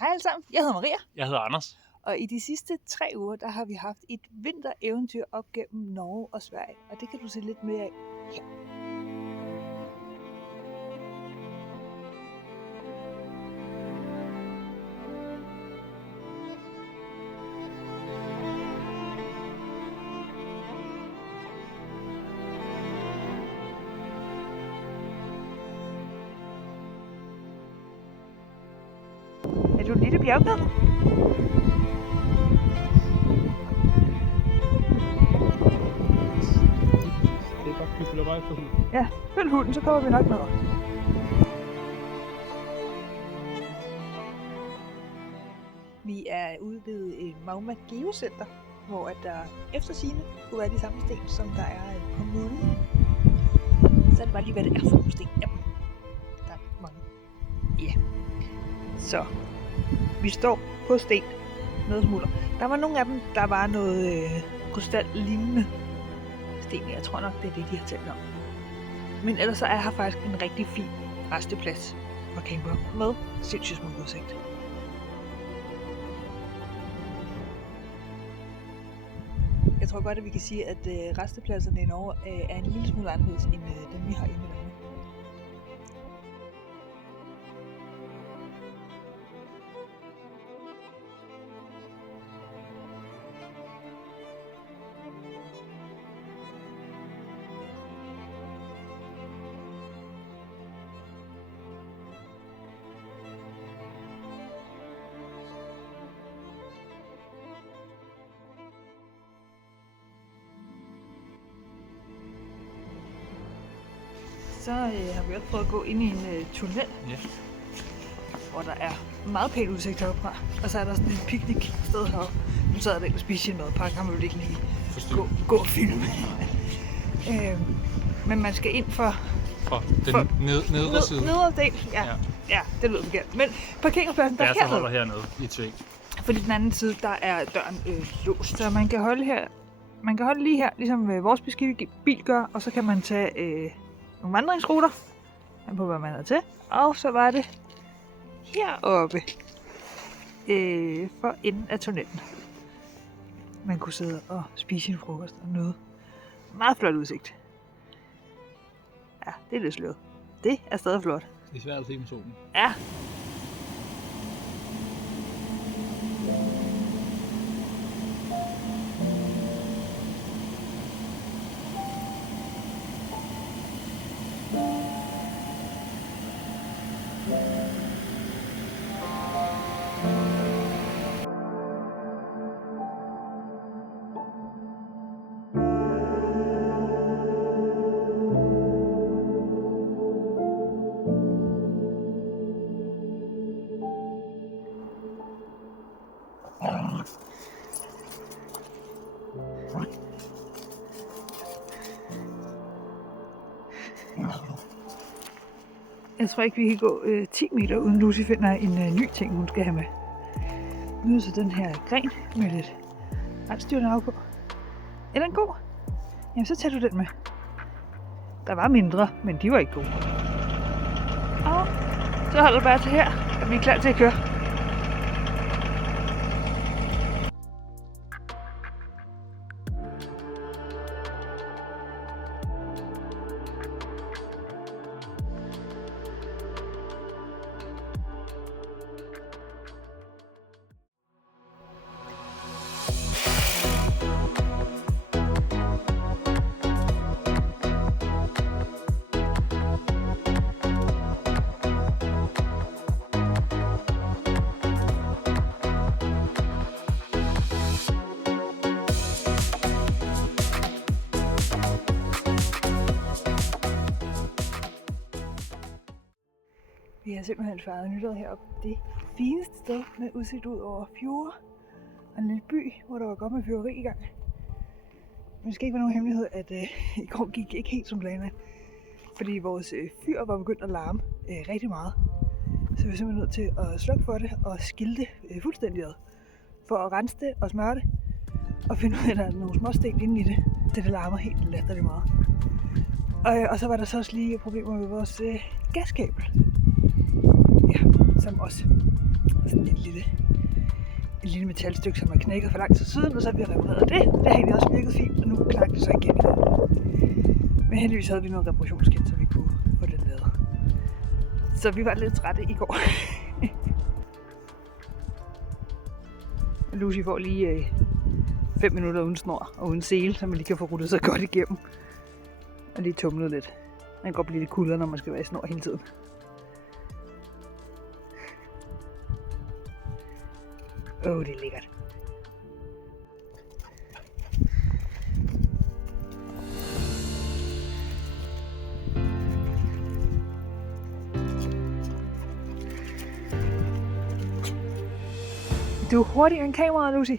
Hej alle sammen, jeg hedder Maria. Jeg hedder Anders. Og i de sidste 3 uger, der har vi haft et vintereventyr op gennem Norge og Sverige. Og det kan du se lidt mere af her. Er du en lille bjergbed? Det er godt, vi følger bare efter hunden. Ja, følg hunden, så kommer vi nok med. Vi er ude ved Magma Geocenter, hvor at der efter sigende kunne være de samme sten, som der er på månen. Så er det bare lige, hvad det er for nogle sten. Ja, der er mange. Ja. Så vi står på sten. Noget smuldrer. Der var nogle af dem, der var noget krystal-lignende sten. Jeg tror nok, det er det, de har talt om. Men ellers så er her faktisk en rigtig fin resteplads for camper med sindssygt smuk udsigt. Jeg tror godt, at vi kan sige, at restepladserne i Norge er en lille smule anderledes end dem, vi har hjemme i Danmark. Så har vi også prøvet at gå ind i en tunnel, hvor der er meget pæn udsigt heroppe fra. Og så er der sådan et picnic-sted heroppe. Nu sad jeg der og spiste sin madpakke, han ville ikke lige gå og filme. Men man skal ind for den nedre side. Nedre del, ja, det lyder forkert. Men parkeringspladsen, der er hernede. Ja, så holder hernede i tving. Fordi den anden side, der er døren låst, så man kan holde her. Man kan holde lige her, ligesom vores beskidte bil gør, og så kan man tage nogle vandringsruter, på hvad man er til. Og så var det heroppe for enden af tunnelen. Man kunne sidde og spise sin frokost og noget. Meget flot udsigt. Ja, det er lidt sløret. Det er stadig flot. Det er svært at se med solen. Ja. Jeg tror ikke, vi kan gå 10 meter uden Lucy finder en ny ting, hun skal have med. Nu er så den her gren med lidt rensdyrnave på. Er den god? Jamen så tager du den med. Der var mindre, men de var ikke gode. Og så holder du bare til her, og vi er klar til at køre. Vi har simpelthen fejret nytår heroppe. Det fineste sted med udsigt ud over fjorde og en lille by, hvor der var godt med fyrværkeri i gang. Men det skal ikke være nogen hemmelighed, at i går gik ikke helt som planlagt. Fordi vores fyr var begyndt at larme rigtig meget. Så vi var simpelthen nødt til at slukke for det og skilte fuldstændig ad. For at rense det og smøre det. Og finde ud af, at der er nogle småsten inde i det. Det larmer helt latterligt meget. Og så var der så også lige problemer med vores gaskabel. Ja, som også Sådan et lille metalstykke, som er knækket for lang tid siden, og så har vi repareret det. Det har egentlig også virket fint, og nu knækker det så igen. Men heldigvis havde vi noget reparationskit, så vi kunne få det lavet. Så vi var lidt trætte i går. Lucy får lige 5 minutter uden snor og uden sele, så man lige kan få ruttet sig godt igennem. Og lige tumlet lidt. Man kan godt blive lidt kuldere, når man skal være i snor hele tiden. Det er lækkert. Du er hurtigere end kameraet, Lucy.